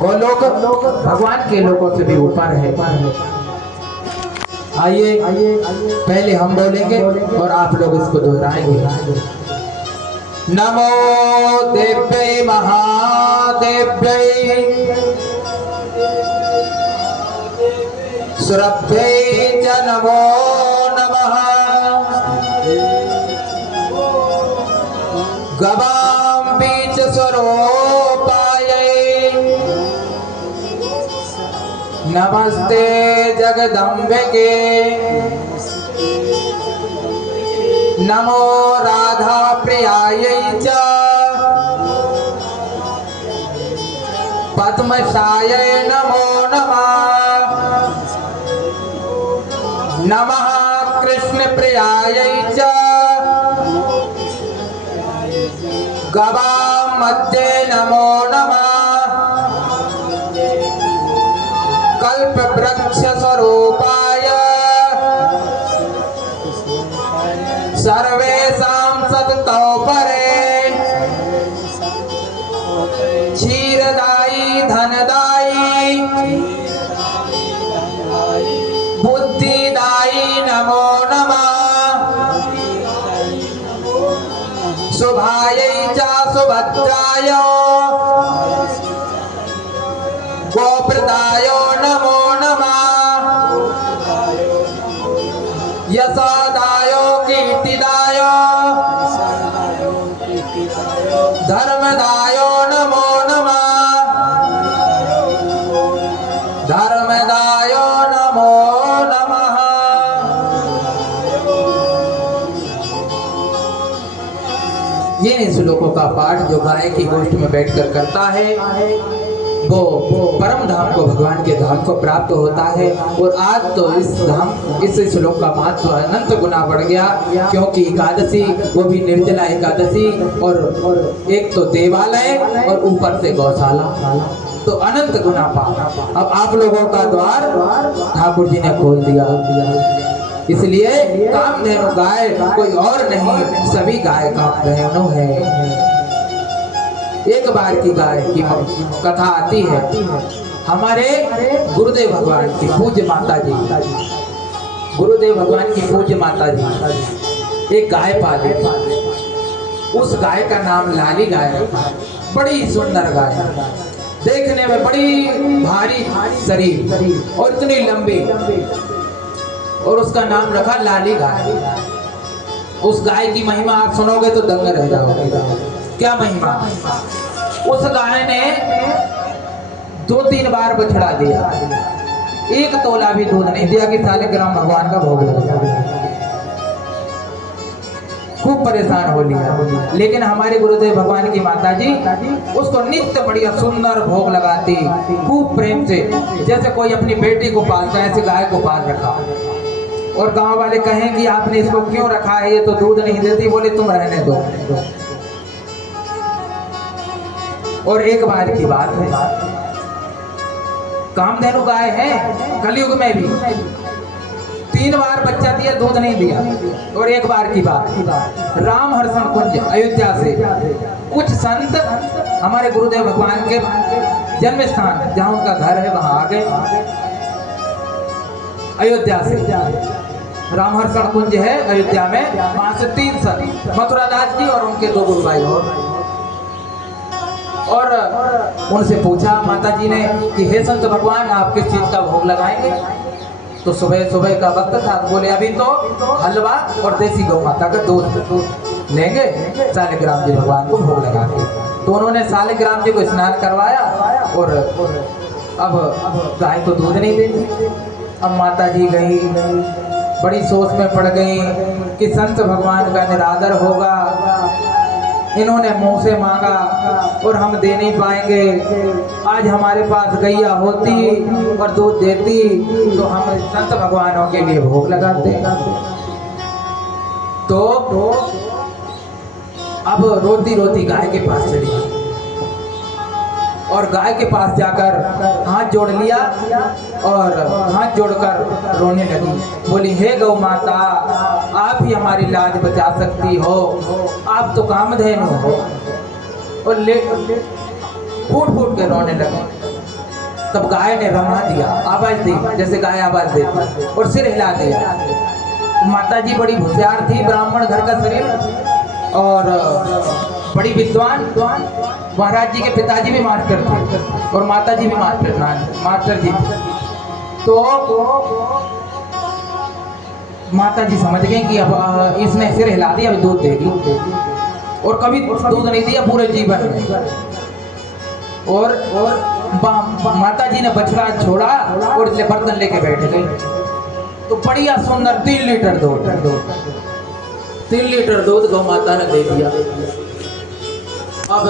वो लोग भगवान के लोगों से भी ऊपर है। आइए पहले हम बोलेंगे और आप लोग इसको दोहराएंगे। नमो देव्यै महादेव्यै सुरभ्यै च नमो नमः। गवां बीज स्वरूपायै नमस्ते जगदम्बिके। नमो राधा प्रियायै च पद्मशायै नमो नमः। नमः कृष्ण प्रियायै च गवां मध्ये नमो नमः। कल्प वृक्ष स्वरूपाय सर्वेषां सततो परे क्षीरदायी धनदायी बुद्धिदायी नमो नमः। शुभायै च सुभद्राय गोप्रदाय नमो नमः। यशोदाय कीर्तिदाय धर्मदाय नमो नमः। धर्मदाय नमो नमः। ये श्लोकों का पाठ जो गाय की गोष्ठ में बैठकर करता है वो परम धाम को, भगवान के धाम को प्राप्त होता है। और आज तो इस श्लोक का महत्व अनंत गुना बढ़ गया, क्योंकि एकादशी वो भी निर्जला एकादशी, और एक तो देवालय और ऊपर से गौशाला, तो अनंत गुना पाप। अब आप लोगों का द्वार ठाकुर जी ने खोल दिया, इसलिए कामधेनु गाय कोई और नहीं, सभी गाय कामधेनु है। एक बार की गाय की कथा आती है। हमारे गुरुदेव भगवान की पूज्य माता जी, गुरुदेव भगवान की पूज्य माता जी एक गाय पाली। उस गाय का नाम लाली गाय रखा। बड़ी सुंदर गाय, देखने में बड़ी भारी शरीर और इतनी लंबी, और उसका नाम रखा लाली गाय। उस गाय की महिमा आप सुनोगे तो दंग रह जाओगे। क्या महिमा? उस गाय ने 2-3 बार बछड़ा दिया, एक तोला भी दूध नहीं दिया कि शालिग्राम भगवान का भोग लगा। खूब परेशान हो लिया, लेकिन हमारे गुरुदेव भगवान की माता जी उसको नित्य बढ़िया सुंदर भोग लगाती, खूब प्रेम से, जैसे कोई अपनी बेटी को पालता है ऐसे गाय को पाल रखा। और गांव वाले कहें कि आपने इसको क्यों रखा है, ये तो दूध नहीं देती। बोले तुम रहने दो। और एक बार की बात है, कामधेनु गाय है, कलयुग में भी 3 बार बच्चा दिया, दूध नहीं दिया। और एक बार की बात, राम हर्षण कुंज अयोध्या से कुछ संत हमारे गुरुदेव भगवान के जन्म स्थान जहाँ उनका घर है वहां आ गए। अयोध्या से रामहर्षण कुंज है अयोध्या में, वहां से 3 संत, मथुरा दास जी और उनके 2 गुरु भाई। और उनसे पूछा माता जी ने कि हे संत भगवान, आप किस चीज का भोग लगाएंगे? तो सुबह का वक्त था, बोले अभी तो हलवा और देसी गौ माता का दूध लेंगे, शालिग्राम जी भगवान को भोग लगा के। तो उन्होंने शालिग्राम जी को स्नान करवाया, और अब गाय तो दूध नहीं देती। अब माता जी गई, बड़ी सोच में पड़ गई कि संत भगवान का निरादर होगा, इन्होंने मुंह से मांगा और हम दे नहीं पाएंगे। आज हमारे पास गैया होती और दूध देती तो हम संत भगवानों के लिए भोग लगाते। तो अब रोती रोती गाय के पास चली, और गाय के पास जाकर हाथ जोड़ लिया और हाथ जोड़कर रोने लगी। बोली हे गौ माता, आप ही हमारी लाज बचा सकती हो, आप तो कामधेनु हो। और फूट फूट के रोने लगी। तब गाय ने रमा दिया, आवाज दी जैसे गाय आवाज देती और सिर हिला दिया। माता जी बड़ी होशियार थी, ब्राह्मण घर का शरीर और बड़ी विद्वान। महाराज जी के पिताजी भी मास्टर थे और माता जी भी मास्टर जी थे। तो माता जी समझ गए कि अब इसने सिर हिला दिया, अब दूध देगी। और कभी दूध नहीं दिया पूरे जीवन में। और माता जी ने बछड़ा छोड़ा और इसलिए बर्तन लेके बैठ गई। तो बढ़िया सुंदर 3 लीटर दूध गौ माता ने दे दिया। अब